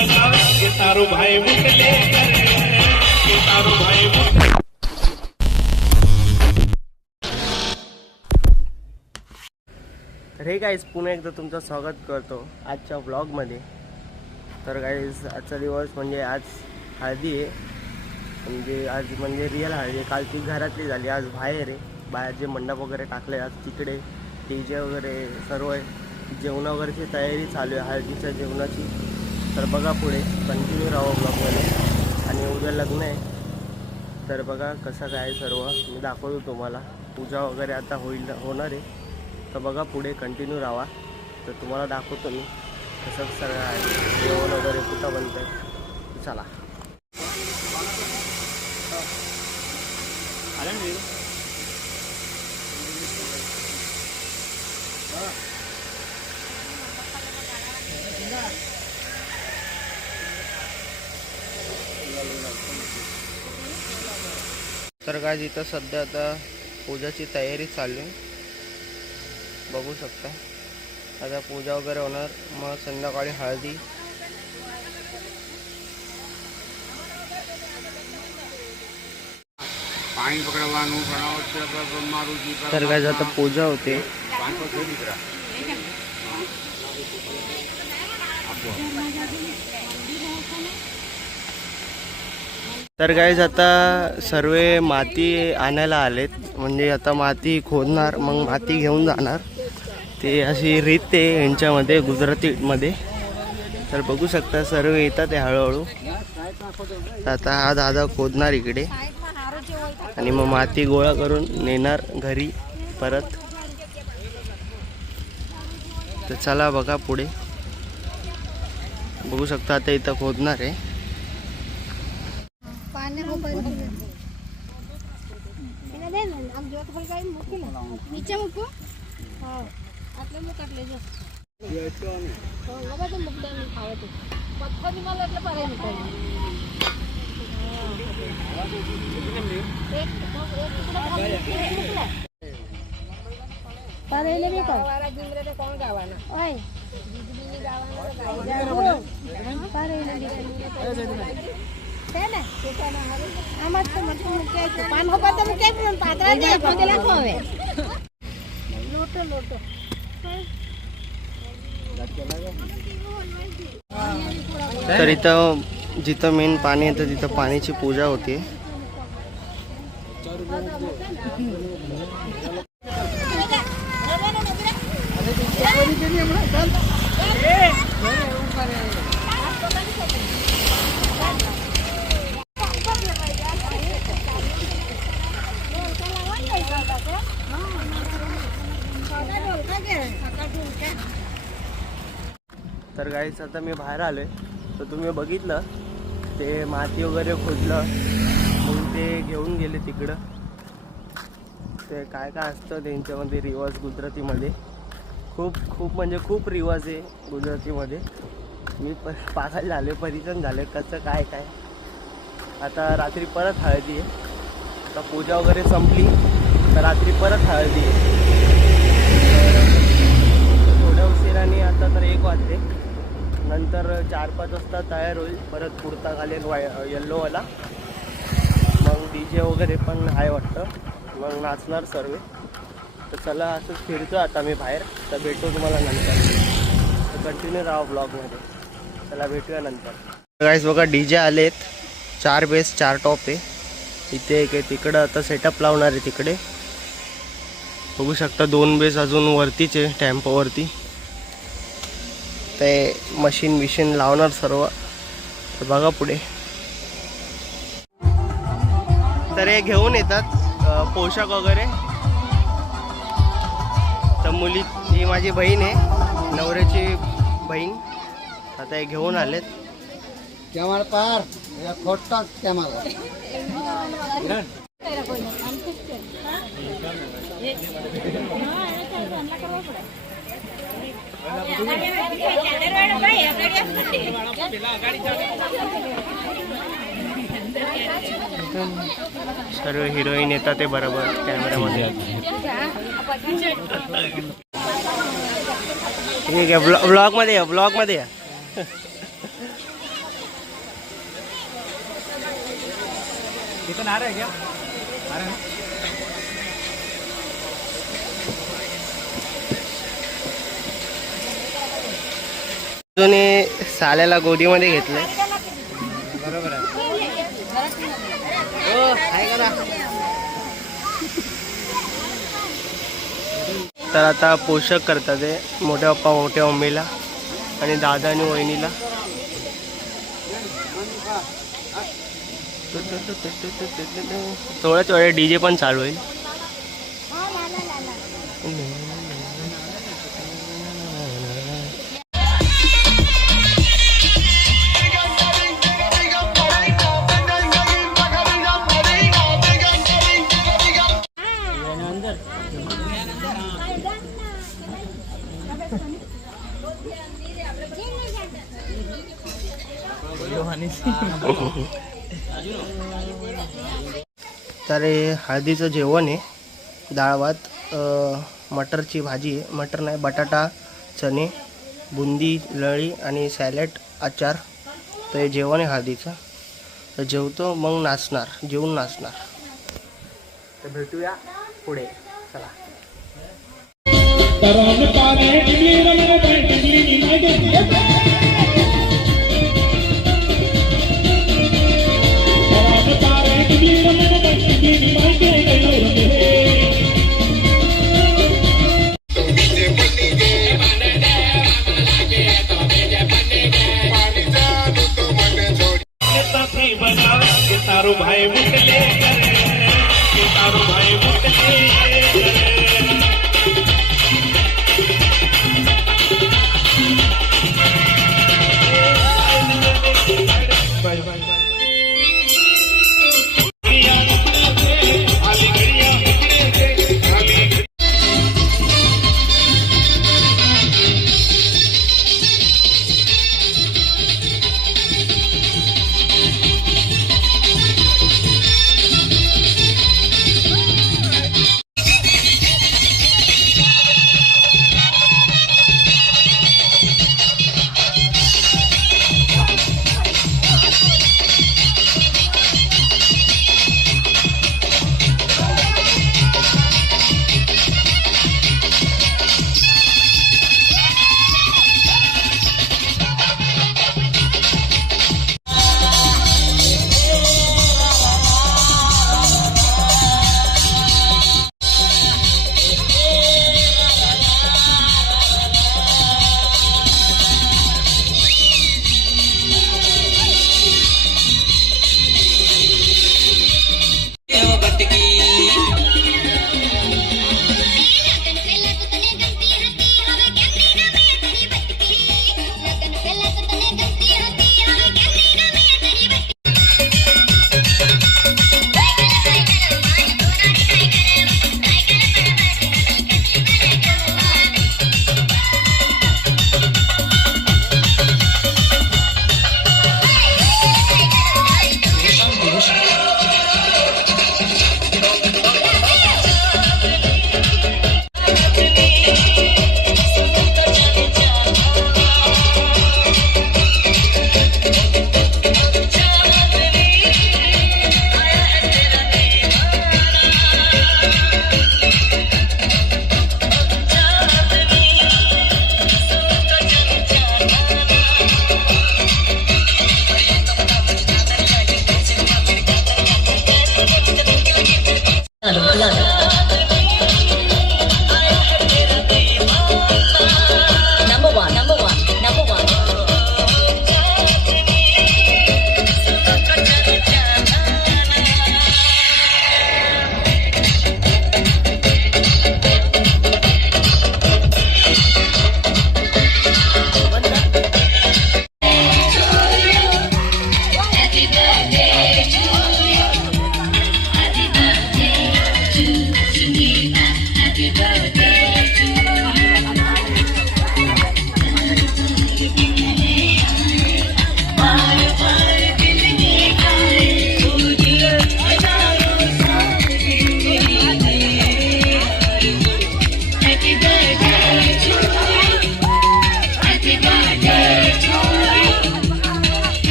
तारू भाई मुकले तारू भाई तर हे गाईज पुन्हा एकदा तुमचं स्वागत करतो आजच्या व्लॉगमध्ये. तर गाईज आजचा दिवस म्हणजे आज हळदी आहे, म्हणजे आज म्हणजे रिअल हळदी आहे. काल ती घरातली झाली, आज बाहेर आहे. बाहेर जे मंडप वगैरे टाकले आज तिकडे DJ वगैरे सर्व आहे. जेवण वगैरेची तयारी चालू आहे हळदीच्या जेवणाची. तर बघा पुढे कंटिन्यू राहा ब्लॉगमध्ये. आणि उद्या लग्न आहे, तर बघा कसं काय सर्व मी दाखवतो तुम्हाला. पूजा वगैरे आता होणार आहे, तर बघा पुढे कंटिन्यू राहा. तर तुम्हाला दाखवतो मी कसं सगळं आहे, जेवण वगैरे कुठं बनतं आहे. चला तर काय इथं सध्या आता पूजाची तयारी चालू आहे, बघू शकता. आता पूजा वगैरे होणार, मग संध्याकाळी हळदी. तर काय आता पूजा होते. तर गाईज आता सर्व माती आणायला आलेत, म्हणजे आता माती खोदणार, मग माती घेऊन जाणार. ते अशी रीत आहे यांच्यामध्ये, गुजरातीमध्ये. तर बघू शकता सर्व येतात आहे हळूहळू. आता हा दादा खोदणार इकडे, आणि मग माती गोळा करून नेणार घरी परत. तर चला बघा पुढे, बघू शकता आता इथं खोदणार आहे. तर इथं जिथं मेन पाणी येतं तिथं पाण्याची पूजा होते. तर गाईस आता मी बाहेर आलोय, तर तुम्ही बघितलं ते माती वगैरे खोदलं, मग ते घेऊन गेले तिकडं. ते काय काय असतं त्यांच्यामध्ये रिवाज गुजरातीमध्ये, खूप खूप म्हणजे खूप रिवाज आहे गुजरातीमध्ये. मी पागल झाले, परिचन झाले कसं काय काय. आता रात्री परत हळदी आहे. आता पूजा वगैरे संपली तर रात्री परत हळदी आहे. थोड्या उशिराने, आता तर 1 वाजले, नंतर 4-5 वाजता तयार होईल परत कुर्ता घालेल येल्लोवाला. मग DJ वगैरे पण आहे वाटतं, मग नाचणार सर्व. तर चला असंच फिरतो आता मी बाहेर. तर भेटतो तुम्हाला नंतर, तर कंटिन्यू राहा ब्लॉगमध्ये. चला भेटूया नंतर. गाईस बघा DJ आलेत, 4 बेस 4 टॉप आहे. इथे एक आहे, तिकडं आता सेटअप लावणार आहे तिकडे. बघू शकता 2 बेस अजून वरतीच आहे टेम्पोवरती. ते मशीन बिशीन लावणार सर्व. तर बघा पुढे. तर हे घेऊन येतात पोशाख वगैरे. तर मुली, ही माझी बहीण आहे, नवऱ्याची बहीण. आता हे घेऊन आलेत. कॅमेरा पार या खोटा कॅमेरा सर्व हिरोईन येतात ते बरोबर कॅमेरामध्ये. ठीक आहे, ब्लॉग मध्ये या, ब्लॉग मध्ये या. इथं नारळ आहे क्या नारळ ना? अजून साल्याला गोदीमध्ये घेतलंय. बरोबर आहे. हो, काय करा. तर आता पोषक करतात ते मोठ्या पप्पा मोठ्या मम्मीला आणि दादा आणि वहिनीला. थोड्याच वेळ DJ पण चालू होईल. तर हे हळदीचं जेवण आहे. डाळ भात, मटरची भाजी आहे, मटर नाही बटाटा, चणे, बुंदी, लळी आणि सॅलड, आचार. तर हे जेवण आहे हळदीचं. तर जेवतो मग नाचणार, जेवून नाचणार. तर भेटूया पुढे. चला. तारू भाई मुकले तारू भाई मुकले.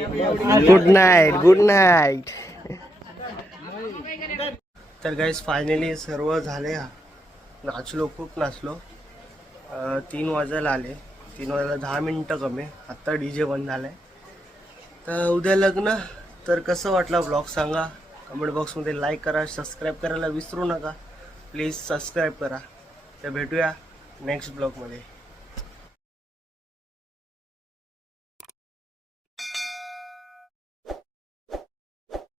Good night good night. तर गाईज फायनली सर्व झाले. नाचलो खूप नाचलो. 3 वाजायला आले. 3 वाजायला 10 मिनटं कमी. आत्ता DJ बंद झालाय. तर उद्या लग्न. तर कसं वाटलं ब्लॉग सांगा कमेंट बॉक्समध्ये. लाईक करा, सबस्क्राईब करायला विसरू नका. प्लीज सबस्क्राईब करा. तर भेटूया नेक्स्ट ब्लॉगमध्ये.